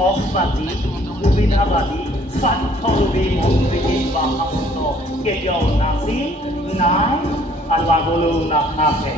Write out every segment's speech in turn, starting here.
ঠগবাজি সুবিধাবাদী স্বাৰ্থলোভী মন্ত্ৰীহীন বা শান্ত কেতিয়াও নাছিল নাই আৰু আগলৈও নাথাকে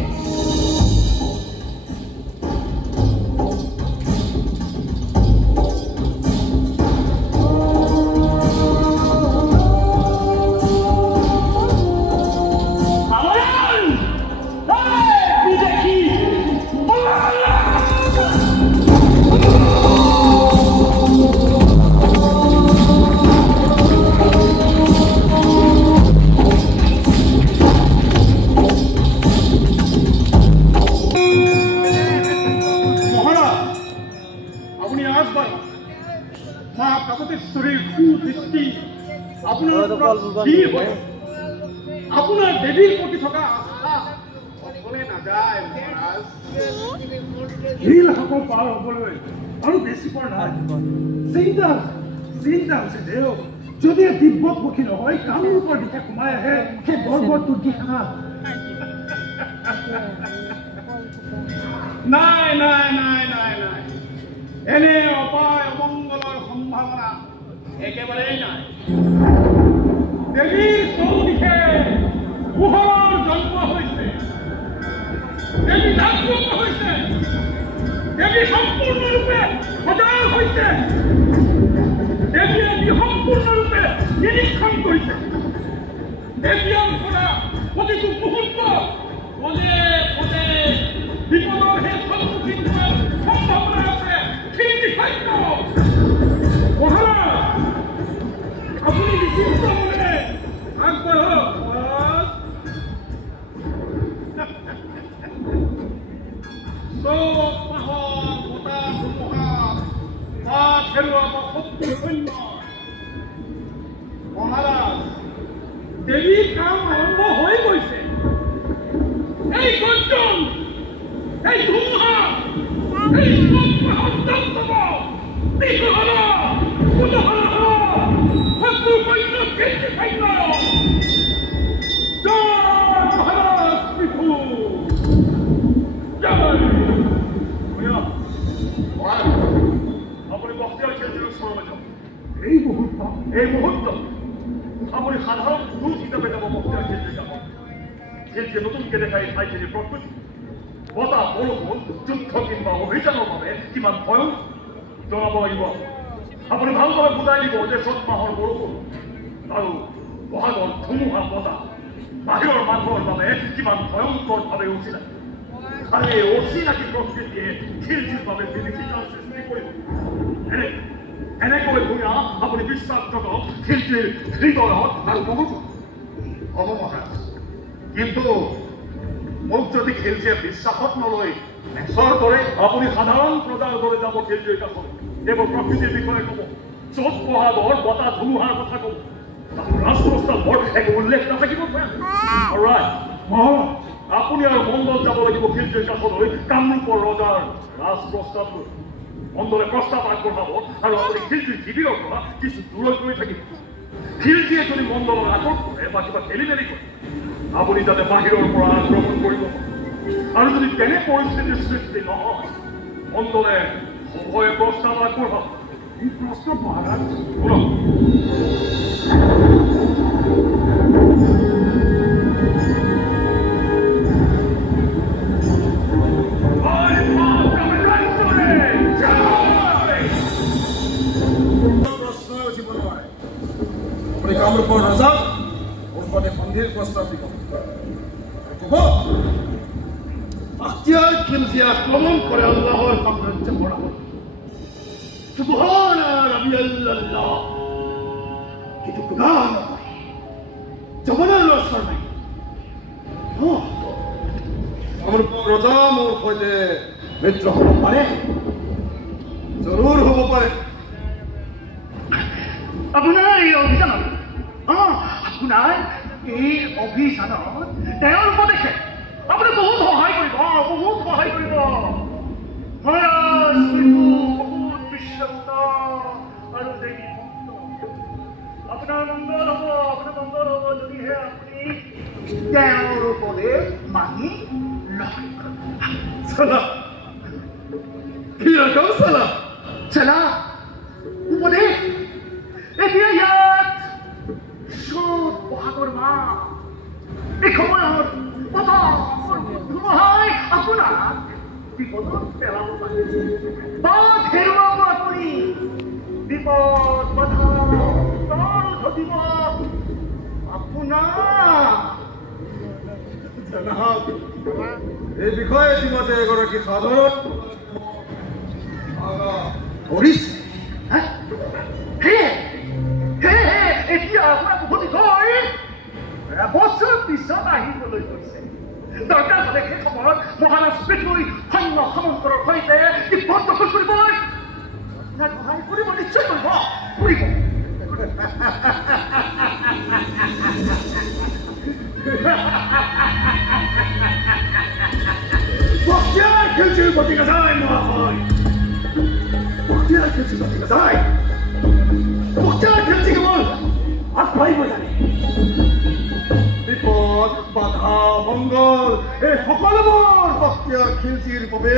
আপোনাৰ দেৱীৰ প্ৰতি থকা আস্থা সকলে নাযায় মহাৰাজ হিল হাকো পাৰ হ'বলৈ আৰু বেছি পৰ নাই চিন্তা হৈছে দেও যদি দিব্য পক্ষী নহয় কামৰূপৰ দিশে সোমাই আহে সেই গৰ্বৰ তুৰ্কীখানা নাই এনে অপায় অমংগলৰ সম্ভাৱনা একেবাৰেই নাই দেৱীৰ চৌদিশে পোহৰৰ জন্ম হৈছে দেৱী জাগ্ৰত হৈছে দেৱী সম্পূৰ্ণৰূপে সজাগ হৈছে দেৱীয়ে সম্পূৰ্ণৰূপে নিৰীক্ষণ কৰিছে দেৱীৰ পৰা প্ৰতিটো মুহূৰ্ত পদে পদে বিপদৰ সেই সন্মুখীন হোৱাৰ সম্ভাৱনা আছে ঠিক সত্য মহাৰাজ আপুনি নিশ্চিত মনে আগবাঢ়ক চব পাহৰ বতাহ ধুমুহা মাত হেৰুৱাব শক্তি শূন্য মহাৰাজ দেৱীৰ কাম আৰম্ভ হৈ গৈছে এই গৰ্জন এই ধুমুহা এই চব পাহৰ দন্তব তিহৰা পুনহৰা শত্ৰু সৈন্য কীৰ্তি সৈন্য জয় মহাৰাজ প্ৰভু জয় আপুনি বক্তিয়াৰ ক্ষেত্ৰত স্মৰণীয় যাওক এই মুহূৰ্ত আপুনি সাধাৰণ দূত হিচাপে যাব বক্তিয়াৰ ক্ষেত্ৰত যাব ক্ষেত্ৰে নতুনকৈ দেখা এই ঠাইখিনি প্ৰকৃতি বতাহ বৰষুণ যুদ্ধ কিংবা অভিযানৰ বাবে কিমান ভয় জনাব লাগিব আপুনি ভালদৰে বুজাই দিব যে চ'ত মাহৰ বৰষুণ আৰু বহাগৰ ধুমুহা বতাহ বাহিৰৰ মানুহৰ বাবে কিমান ভয়ংকৰভাৱে অচিনাকি আৰু এই অচিনাকি প্ৰকৃতিয়ে খিলজিৰ বাবে বিভীষিকাৰ সৃষ্টি কৰিব এনেকৈ ভূঞা আপুনি বিশ্বাসজনক খিলজিৰ হৃদয়ত আৰু মগজু হ'ব মহাৰাজ কিন্তু মোক যদি খিলজিয়ে বিশ্বাসত নলয় নেচৰ দৰে আপুনি সাধাৰণ প্ৰজাৰ দৰে যাব খিলজিৰ কাষত এইবোৰ প্ৰকৃতিৰ বিষয়ে ক'ব চ'ত বহাগৰ বতাহ ধুমুহাৰ কথা ক'ব ৰাজপ্ৰস্তাৱৰ এক উল্লেখ নাথাকিব মহাৰাজ আপুনি আৰু মণ্ডল যাব লাগিব খিলজিৰ কাষলৈ কামৰূপৰ ৰজাৰ ৰাজপ্ৰস্তাৱ লৈ মণ্ডলে প্ৰস্তাৱ আগবঢ়াব আৰু আপুনি খিলজিৰ শিবিৰৰ পৰা কিছু দূৰত ৰৈ থাকিব খিলজিয়ে যদি মণ্ডলৰ আগত কৰে বা কিবা খেলি মেলি কৰে আপুনি যাতে বাহিৰৰ পৰা আক্ৰমণ কৰিব আৰু যদি তেনে পৰিস্থিতিৰ সৃষ্টি নহয় মণ্ডলে সভয়ে প্ৰস্তাৱ আগবঢ়াব এই প্ৰস্তাৱ মহাৰাজ শুনক কামৰূপৰ ৰজাক ওপৰতে সন্ধিৰ প্ৰস্তাৱ দিব ক'ব বাখতিয়াৰ খিলজিয়ে আক্ৰমণ কৰে আল্লাহৰ সাম্ৰাজ্য বঢ়াব সুবহান ৰাবিয়াল্লাহ কিন্তু গুনাহ নকৰে জমানাৰ লশ্কৰ নাই কামৰূপৰ ৰজা মোৰ সৈতে মিত্ৰ হ'ব পাৰে জৰুৰ হ'ব পাৰে আপোনাৰ এই অভিযানত আপোনাৰ এই অভিযানত তেওঁৰ উপদেশে আপুনি বহুত সহায় কৰিব মহাৰাজ বহুত বিশ্বস্ত আৰু দেৱী ভক্ত আপোনাৰ মংগল হ'ব যদিহে আপুনি তেওঁৰ উপদেশ মানি লয় চলা কি ৰকম চলা এতিয়া ইয়াত চোত বহাগৰ মাহ এই সময়ত ধুমুহাই আপোনাক বিপদত পেলাব পাৰে বাট হেৰুৱাব আপুনি বিপদ বাধা তল ঘটিব আপোনাৰ জনাওক এই বিষয়ে ইতিমধ্যে এগৰাকী সাধাৰণ কৰিছে এতিয়া আপোনাক উভতি গৈ এবছৰ পিছত আহিবলৈ গৈছে দৰকাৰ হ'লে সেই সময়ত মহাৰাজ পৃথিৱী সৈন্য সামন্তৰৰ সৈতে তিব্বত দখল কৰিবলৈ আপোনাক সহায় কৰিব নিশ্চয় কৰিব বক্তিয়াৰ খিলজিৰ গতি নাযায় মহাশয় বক্তিয়াৰ খিলজিৰ গতি নাযায় বক্তিয়াৰ খিলজি কেৱল আগবাঢ়িব জানে বিপদ বাধা মংগল এই সকলোবোৰ বক্তিয়াৰ খিলজিৰ বাবে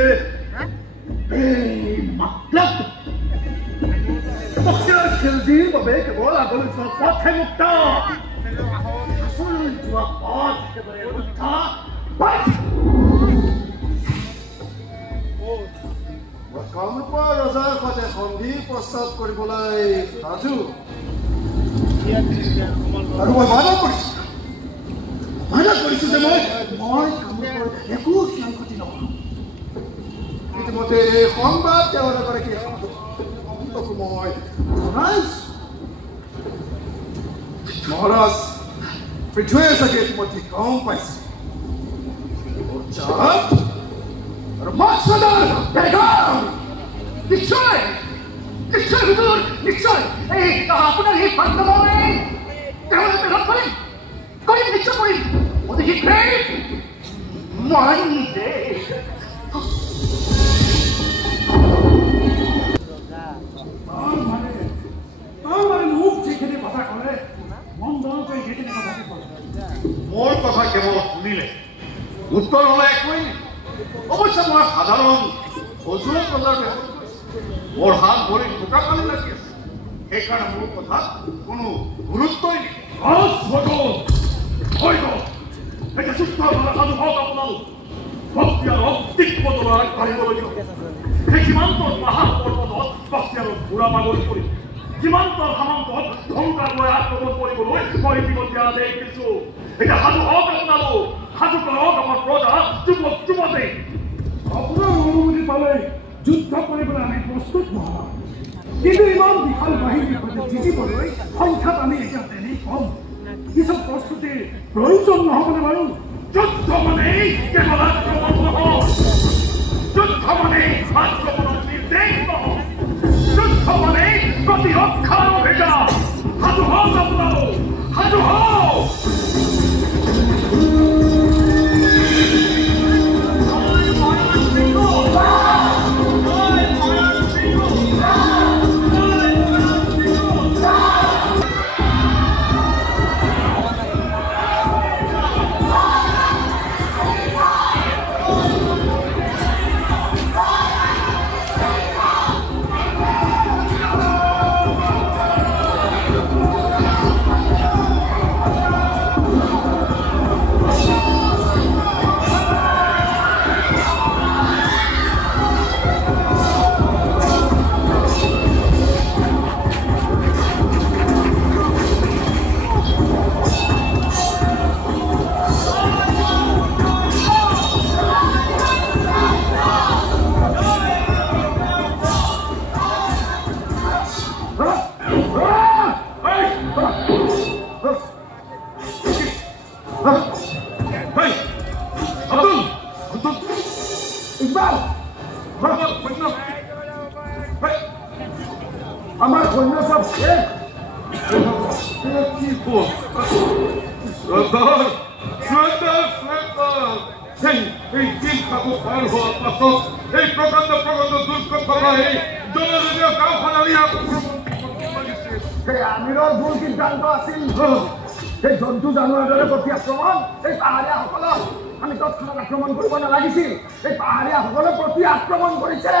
বক্তিয়াৰ খিলজিৰ বাবে কেৱল আগলৈ যোৱা পথহে মুক্ত আচললৈ যোৱা পথ একেবাৰে মুক্ত কামৰূপৰ ৰজাৰ সৈতে সন্ধি প্ৰস্তাৱ কৰিবলৈ সাজু আৰু মই বাধা কৰিছো যে মই কামৰূপৰ একো ক্ষয় ক্ষতি নকৰোঁ ইতিমধ্যে এই সংবাদ তেওঁৰ এগৰাকী মই জনাইছো মহাৰাজ পৃথ্বীয়ে চাগে ইতিমধ্যে গম পাইছে আৰু নিশ্চয় নিশ্চয় হুজুৰ নিশ্চয় এই আপোনাৰ এই বান্ধৱই তেওঁলোকে পেঘাত কৰিম নিশ্চয় কৰিম অতি শীঘ্ৰেই মই নিজে মোক যিখিনি কথা ক'লে মন দলকৈ সেইখিনি কথা মোৰ কথা কেৱল শুনিলে উত্তৰ হ'লে একোৱেই নাই অৱশ্যে মই সাধাৰণ অজুৰ প্ৰজাৰ মোৰ হাত ভৰি বোকাপানী লাগি আছে সেইকাৰণে মোৰ কথাত কোনো গুৰুত্বই নাই এতিয়া চুপ সাধু হওক আপোনালোক বক্তিয়াৰ তিব্বতলৈ আগবাঢ়িবলগীয়া সেই সীমান্তৰ পাহাৰ পৰ্বতত বক্তিয়াৰ ঘোঁৰা বাগৰি পৰিল সীমান্তৰ সামান্তত ধ্বংসালৈ আক্ৰমণ কৰিবলৈ মই ইতিমধ্যে আদেশ দিছো এতিয়া সাধু হওক আপোনালোক সাধু কৰক আমাৰ প্ৰজা যুৱক যুৱতী আপোনাৰ অনুমতি পালে যুদ্ধ কৰিবলৈ আমি প্ৰস্তুত নহয় কিন্তু ইমান বিশাল বাহিনীৰ সৈতে জিকিবলৈ সংখ্যাত আমি এতিয়া তেনেই কম কিছু প্ৰস্তুতিৰ প্ৰয়োজন নহ'বনে বাৰু যুদ্ধ মানেই কেৱল আক্ৰমণ নহয় যুদ্ধ মানেই আক্ৰমণৰ নিৰ্দেশ নহয় যুদ্ধ মানেই প্ৰতিৰক্ষাৰ অভিযান সাধু হওক আপোনালোক সাধু হওক আমার সৈন্য সব শেষ কি এই দিন কাকো পার হওয়ার পাছত এই প্রকাণ্ড দুর্গ সভায় জনজাতীয় গাঁওখন সেই আমিৰৰ ভুল সিদ্ধান্ত আছিল সেই জন্তু জানোৱাৰৰ প্ৰতি আক্ৰমণ এই পাহাৰীয়াসকলক আমি তৎক্ষণাত আক্ৰমণ কৰিব নালাগিছিল এই পাহাৰীয়াসকলৰ প্ৰতি আক্ৰমণ কৰিছে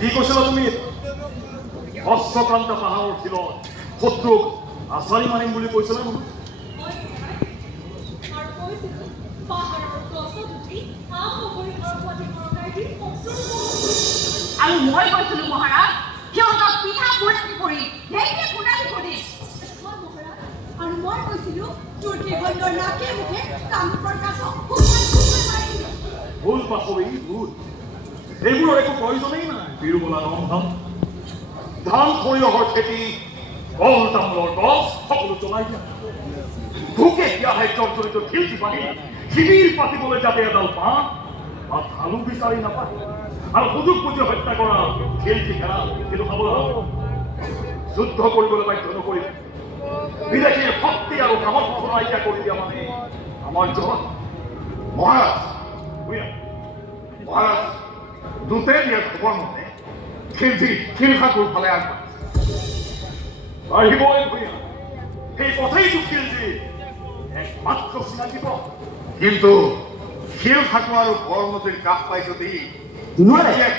কি কৈছিলা তুমি অশ্বক্ৰান্ত পাহাৰৰ শিলত শত্ৰুক আচাৰি মাৰিম বুলি কৈছিলা নহয় আৰু মই কৈছিলো মহাৰাজ সিহঁতক পিঠা পুৰি কৰি ঢেঁকীয়ে খুন্দালি কৰি আৰু মই কৈছিলো তুৰ্কী গণ্ডৰ নাকে মুখে কামৰূপৰ কাছক ভুল পাছৰি ভুল এইবোৰৰ একো প্ৰয়োজনেই নাই বিৰুবলা ৰন্ধন ধান সৰিয়হৰ খেতি কল তামোলৰ গছ সকলো জ্বলাই দিয়া ভোকে পিয়াহে জৰ্জৰিত খিলটি পানী শিবিৰ পাতিবলৈ যাতে এডাল বাঁহ বা ঢালু বিচাৰি নাপায় আৰু সুযোগ বুজি হত্যা কৰা খিলটি খেলা কিন্তু সাৱধান যুদ্ধ কৰিবলৈ বাধ্য নকৰিব বিদেশীৰ শক্তি আৰু সামৰ্থ্য নাইকিয়া কৰি দিয়া মানে আমাৰ জগত মহাৰাজ মহাৰাজ দূতে দিয়া খবৰ মতে শিলখাকুৰ ফালে আগবাঢ়িছে আহিবই ভূঞা সেই পথেইটো খিলজি একমাত্ৰ চিনাকি পথ কিন্তু শিলখাকুৰ আৰু বৰনদীৰ কাষ পাই যদি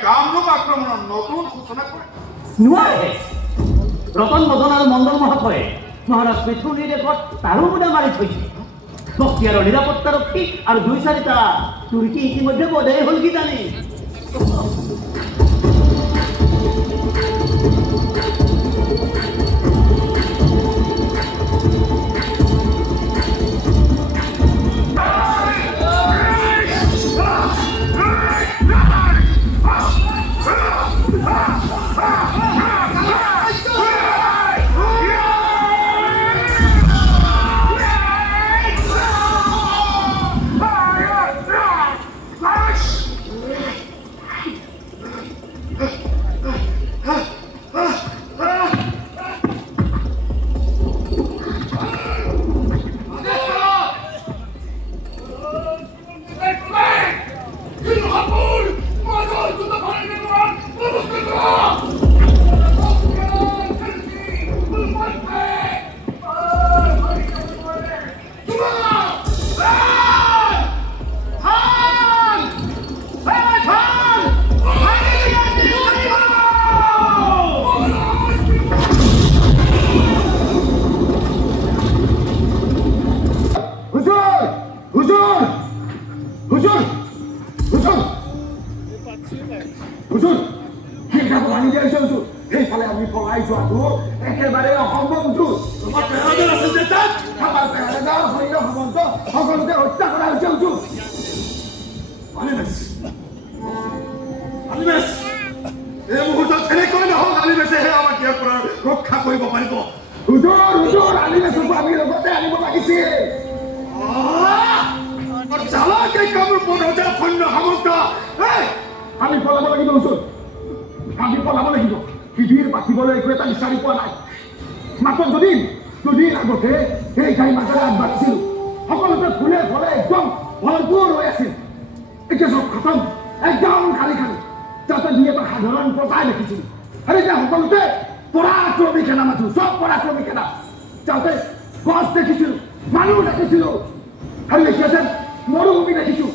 কামৰূপ আক্ৰমণৰ নতুন সূচনা কৰে নোৱাৰে ৰতন বদন আৰু মণ্ডল মহাশয়ে মহাৰাজ পৃথুৰ নিৰ্দেশত তাৰো বুদা মাৰি থৈছে বক্তিয়াৰৰ নিৰাপত্তাৰক্ষী আৰু ২-৪টা তুৰ্কী ইতিমধ্যে বধেই হ'ল কি জানি ৰক্ষা কৰিব পাৰিব আমি পলাব লাগিব আমি পলাব লাগিব শিবিৰ পাতিবলৈ একো এটা বিচাৰি পোৱা নাই মাত্ৰ দুদিন আগতে এই গাড়ী মাজেৰে আগবাঢ়িছিল সকলোতে ফুলে ফলে একদম ভৰপূৰ হৈ আছিল এতিয়া চব খতম একদম খালি খালি যাতে দুই এটা সাধাৰণ প্ৰজাই দেখিছিল আৰু এতিয়া সকলোতে পৰাক্ৰমী সেনা মাথো চব পৰাক্ৰমী সেনা যাতে গছ দেখিছিল মানুহ দেখিছিল আৰু এতিয়া যেন মৰুভূমি দেখিছো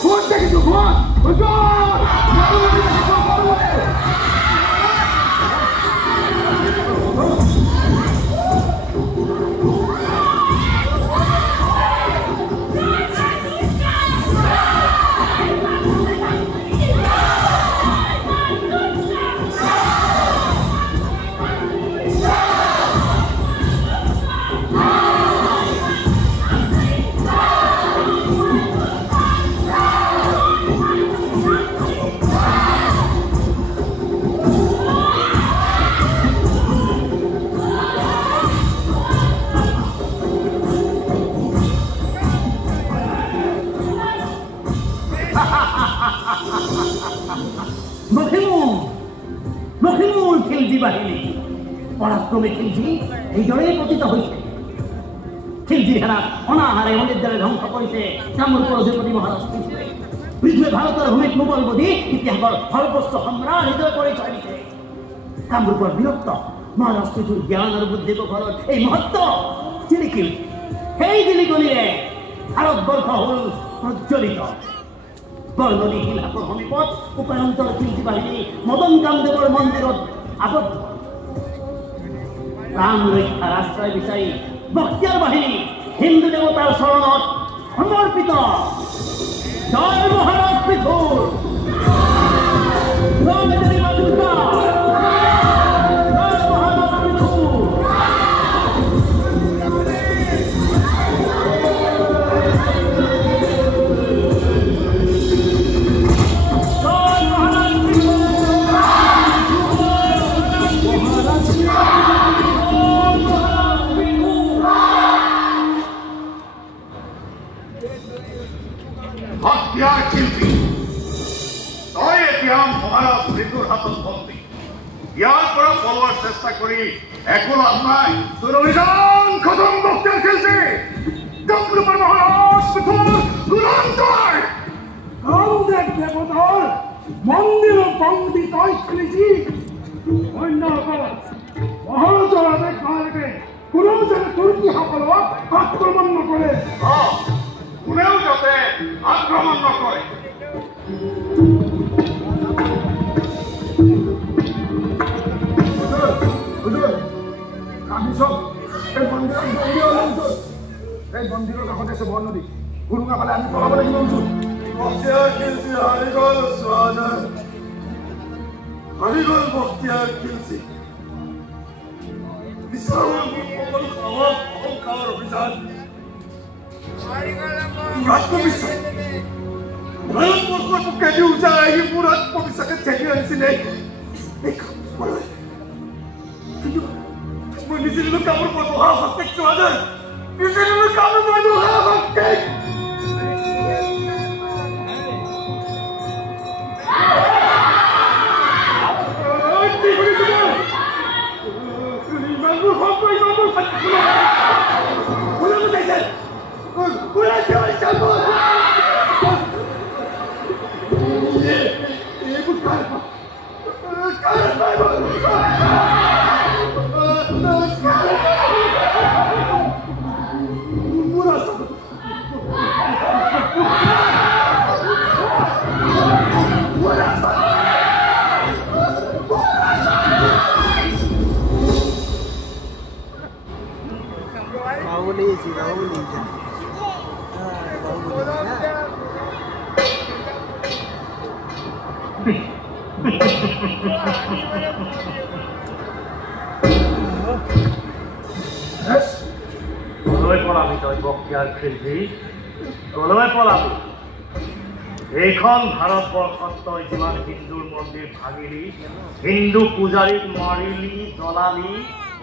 খোজ দেখিছো খোজ মৰুভূমি দেখিছো মৰুভূমি লখিমুৰ খিলজী বাহিনী পৰাক্ৰমী খিলজী এইদৰেই পতিত হৈছে খিলজী সেনাক অনাহাৰে অনিদ্ৰাৰে ধ্বংস কৰিছে কামৰূপৰ অধিপতি মহাৰাজ পৃথুৱে পৃথুৱে ভাৰতৰ ভূমিত মোগল বধি ইতিহাসৰ সৰ্বোচ্চ সম্ৰাট হিচাপে পৰিচয় দিছে কামৰূপৰ বীৰত্ব মহাৰাজ পৃথুৰ জ্ঞান আৰু বুদ্ধি প্ৰখৰত এই মহত্ব জিলিকিল সেই জিলিকনিৰে ভাৰতবৰ্ষ হ'ল প্ৰজ্বলিত বৰনদী শিলহাটৰ সমীপত উপায়ন্তৰ খিলজী বাহিনী মদন কামদেৱৰ মন্দিৰত আবদ্ধ প্ৰাণ ৰক্ষাৰ আশ্ৰয় বিচাৰি বক্তিয়াৰ বাহিনী হিন্দু দেৱতাৰ চৰণত সমৰ্পিত জয় মহাৰাজ পৃথুৰ জয় দেৱী মা দুৰ্গা জয় মহাৰাজ পৃথুৰ মহাৰাজ পৃথুৰ হাতত বন্দী ইয়াৰ পৰা পলোৱাৰ চেষ্টা কৰি একো লাভ নাই তোৰ অভিযান খতম বক্তিয়াৰ খিলজী কামৰূপৰ মহাৰাজ পৃথুৰ দুৰন্তৰ কামদেৱ দেৱতাৰ মন্দিৰৰ বন্দী তই খিলজী অন্যসকল মহাৰাজৰ আদেশ নোহোৱালৈকে কোনেও যাতে তুৰ্কীসকলক আক্ৰমণ নকৰে কোনেও যাতে আক্ৰমণ নকৰে আমি সব এই মন্দিৰৰ বন্দী ওলাইছো এই মন্দিৰৰ কাষতে আছে বৰনদী গুৰুঙা পালে আমি পলাব লাগিব বক্তিয়াৰ খিলজী হাৰি গ'ল চোৱাজন হাৰি গ'ল বক্তিয়াৰ খিলজী বিচাৰো সকলো খাৱক অহংকাৰ অভিযান আত্মবিশ্বাস ভাৰতবৰ্ষৰ পক্ষে দিওঁজা আহি মোৰ আত্মবিশ্বাসে ঠেকি আনিছিলে কিন্তু মই নিজে কামৰ পৰা মহাশক্তিক চোৱা যায় নিজে কামৰ পৰা মহাশক্তিক এইখন ভাৰতবৰ্ষত তই যিমান হিন্দুৰ মন্দিৰ ভাঙিলি হিন্দু পূজাৰীক মাৰিলি জ্বলালি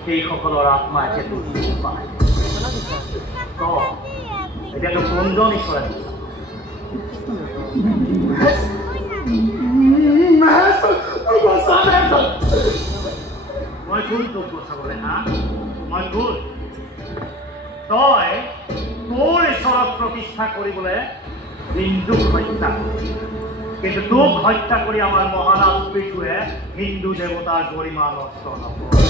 সেইসকলৰ আত্মা এতিয়াতো পায় এতিয়াতো কোনজন ঈশ্বৰে মই কোন তোক বচাবলৈ হা মই কোন তই তোৰ ঈশ্বৰক প্ৰতিষ্ঠা কৰিবলৈ হিন্দুক হত্যা কৰি কিন্তু তোক হত্যা কৰি আমাৰ মহাৰাজ পৃথুৱে হিন্দু দেৱতাৰ গৰিমা নষ্ট নকৰে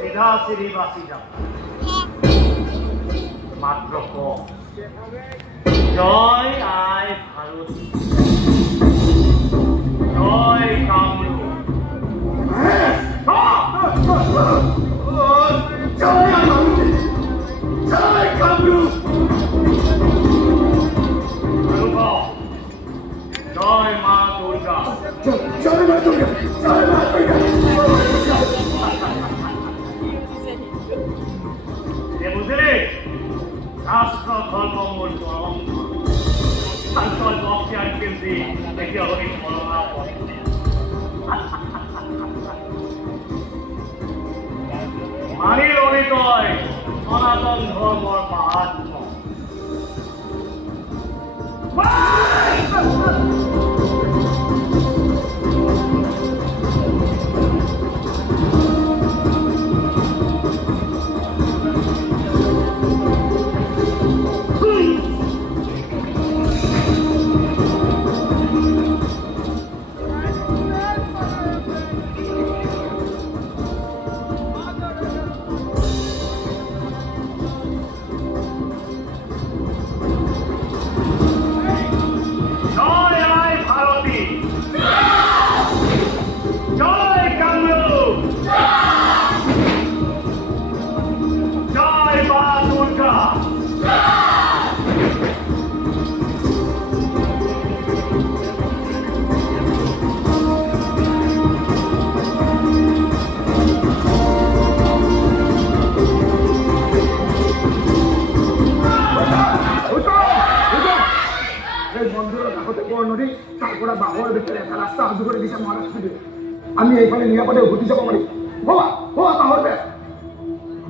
চিধা চিৰি বাচি যাম মাত্ৰ ক জয় আই ভাৰতী জয় কামৰূপ জয় কামৰূপ জয় মা দুৰ্গা জয় মা দুৰ্গা জয় মা দুৰ্গা বুঝলি রাষ্ট্র ধর্ম মূল পরম তারপর বক্সিয়ার কিন্তু দেখি অনেক বলনা মানি লবি তই সনাতন ধর্মর মাহাত্ম আমি এইফালে নিরাপদে উঠি যাব পারি বাবা বাবা পাহর বে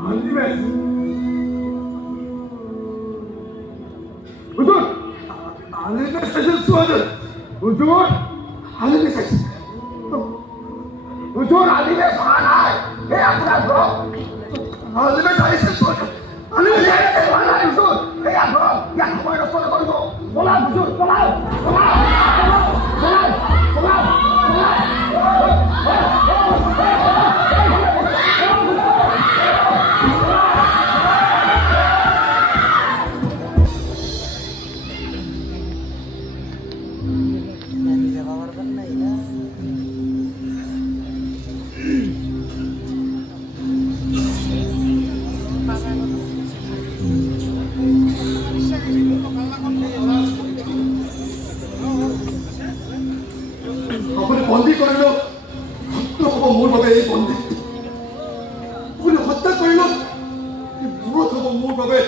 আলটিমেট হুজুর আলটিমেট স্পেশাল সোয়াদের হুজুর আলটিমেট হুজুর আলটিমেট বানায় হে আপনার ব্রো আলটিমেট স্পেশাল সোয়াদের আলটিমেট বানায় হুজুর হে আপনার ইয়া সময় নষ্ট করব বলা হুজুর বলা বলা বলা বলা বন্দী কৰিল হ'ব মোৰ বাবে এই বন্দী আপুনি হত্যা কৰিল মূৰত হ'ব মোৰ বাবে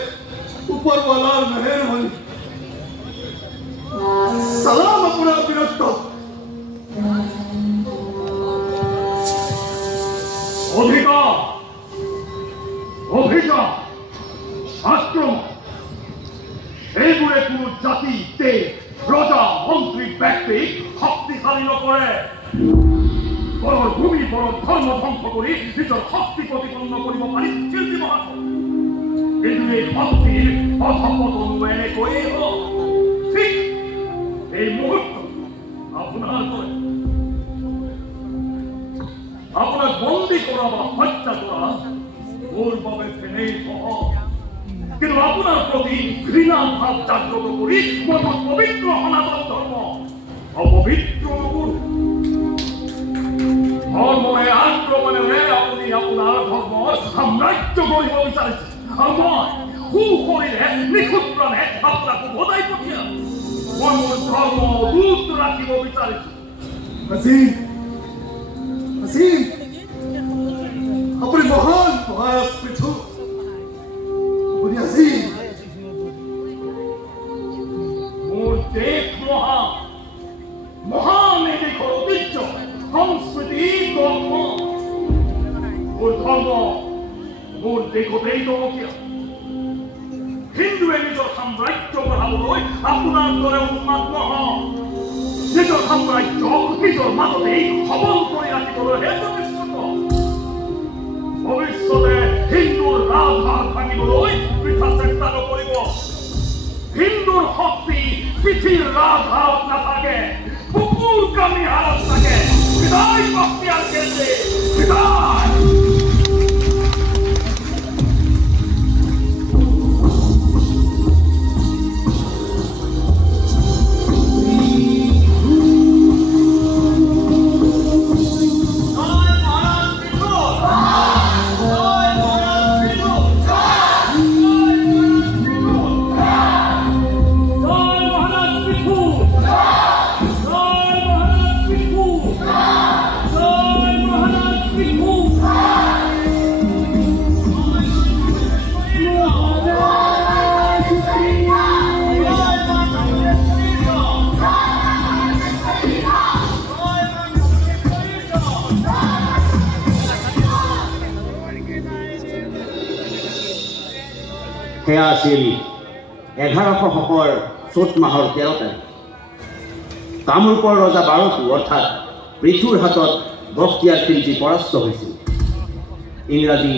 ওপৰৱালাৰ মেহেৰবানী সালাম আপোনাৰ বীৰত্ব অভিযান আক্ৰমণ এইবোৰে কোনো জাতি দেশ ৰজা মন্ত্ৰী ব্যক্তিক শক্তিশালী নকৰে বৰৰ ভূমি বৰৰ ধৰ্ম ধ্বংস কৰি নিজৰ শক্তি প্ৰতিপন্ন কৰিব পাৰি শিল্পী মহাত্মা কিন্তু এই শক্তিৰ অধপতন এনেকৈয়ে হ'ল ঠিক এই মুহূৰ্ত আপোনাক বন্দী কৰা বা হত্যা কৰা মোৰ বাবে তেনেই সহজ কিন্তু আপোনাৰ প্ৰতি ঘৃণা ভাৱ জাগ্ৰত কৰি মই পবিত্ৰ সনাতন ধৰ্ম অপবিত্ৰ নকৰোঁ ধৰ্মৰে আক্ৰমণেৰে আপুনি আপোনাৰ ধৰ্মৰ সাম্ৰাজ্য গঢ়িব বিচাৰিছে আৰু মই সুশৰীৰে নিখুঁত প্ৰাণে আপোনাক উভতাই পঠিয়াম মই মোৰ ধৰ্ম অটুট ৰাখিব বিচাৰিছো আপুনি মহান মহাৰাজ পৃথু আপুনি আজি মোৰ দেশ মহান এই দেশৰ ঐতিহ্য সংস্কৃতি ধৰ্ম মোৰ দেশতেই টমকীয়া হিন্দুৱে নিজৰ সাম্ৰাজ্য বঢ়াবলৈ আপোনাৰ দৰে উন্মাদ নহওক নিজৰ সাম্ৰাজ্য নিজৰ মাজতেই সবল কৰি ৰাখিবলৈহে যথেষ্ট ভৱিষ্যতে হিন্দুৰ ৰাজভাৰ ভাঙিবলৈ বৃথা চেষ্টা নকৰিব। হিন্দুৰ শক্তি পৃথিৱীৰ ৰাজভাৰত নাথাকে, কুকুৰ কামি হাৰত থাকে। বিদায় বক্তিয়াৰ কেন্দ্ৰে, বিদায়। সেয়া আছিল 1100 শকৰ চ'ত মাহৰ 13 তাৰিখ। কামৰূপৰ ৰজা বাৰকু অৰ্থাৎ পৃথুৰ হাতত বখতিয়াৰ খিলজী পৰাস্ত হৈছিল। ইংৰাজী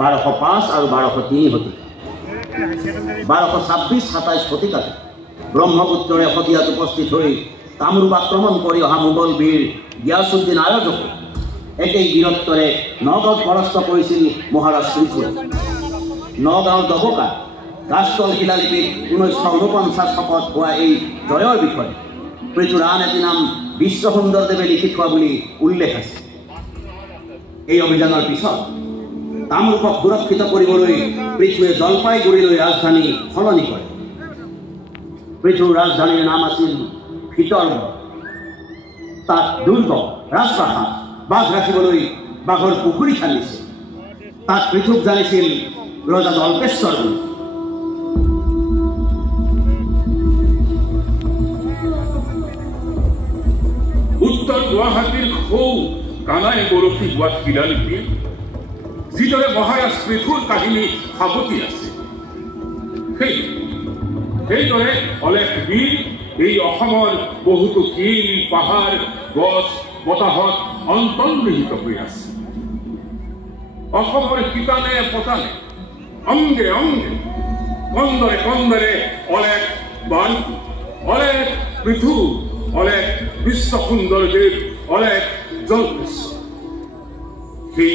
1205 আৰু 1203 শতিকা। 1226-27 শতিকাত ব্ৰহ্মপুত্ৰৰে সদিয়াত উপস্থিত হৈ কামৰূপ আক্ৰমণ কৰি অহা মোগল বীৰ গিয়াছুদ্দিন আয়োজকে একেই বীৰত্বৰে নগাঁৱত পৰাস্ত কৰিছিল মহাৰাজ পৃথুৱে। নগাঁৱৰ দবকা গাছতল শিলালিপিত 1949 শকত হোৱা এই জয়ৰ বিষয়ে পৃথুৰ আন এটি নাম বিশ্বসুন্দৰদেৱে লিখি থোৱা বুলি উল্লেখ আছে। এই অভিযানৰ পিছত কামৰূপক সুৰক্ষিত কৰিবলৈ পৃথুৱে জলপাইগুৰিলৈ ৰাজধানী সলনি কৰে। পৃথুৰ ৰাজধানীৰ নাম আছিল ভিতৰগড়। তাত দুৰ্গ, ৰাজপ্ৰাসাদ, বাঘ ৰাখিবলৈ বাঘৰ পুখুৰী খান্দিছিল। তাত পৃথুক জানিছিল ৰজা জল্পেশ্বৰ বুলি। উত্তৰ গুৱাহাটীৰ সৌ কানাই বৰশী হোৱাত শিলালিপি যিদৰে মহাৰাজ পৃথুৰ কাহিনী সাৱটি আছে, সেইদৰে অলেখ বীৰ এই অসমৰ বহুতো শিল, পাহাৰ, গছ, বতাহত অন্তৰ্নিহিত হৈ আছে। অসমৰ শিতানে পতানে, অংগে অংগে, কন্দৰে কন্দৰে অলেখ বাৰকু, অলেখ পৃথু, অলেখ বিশ্বসুন্দৰদেৱ, অলেখ জল্পেশ্বৰ। সেই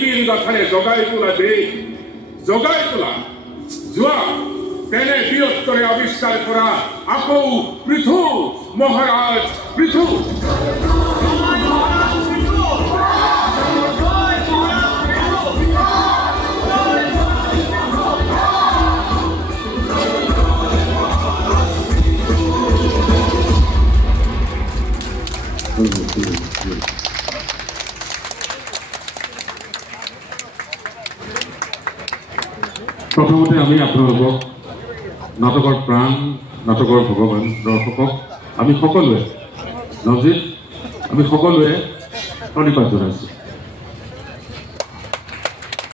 বীৰ গাথাৰে জগাই তোলা দেশ, জগাই তোলা যোৱা তেনে বীৰত্বৰে আৱিষ্কাৰ কৰা আকৌ পৃথু, মহাৰাজ পৃথু। প্ৰথমতে আমি আপোনালোকক নাটকৰ প্ৰাণ, নাটকৰ ভগৱান দৰ্শকক আমি সকলোৱে প্ৰণিপাত জনাইছোঁ।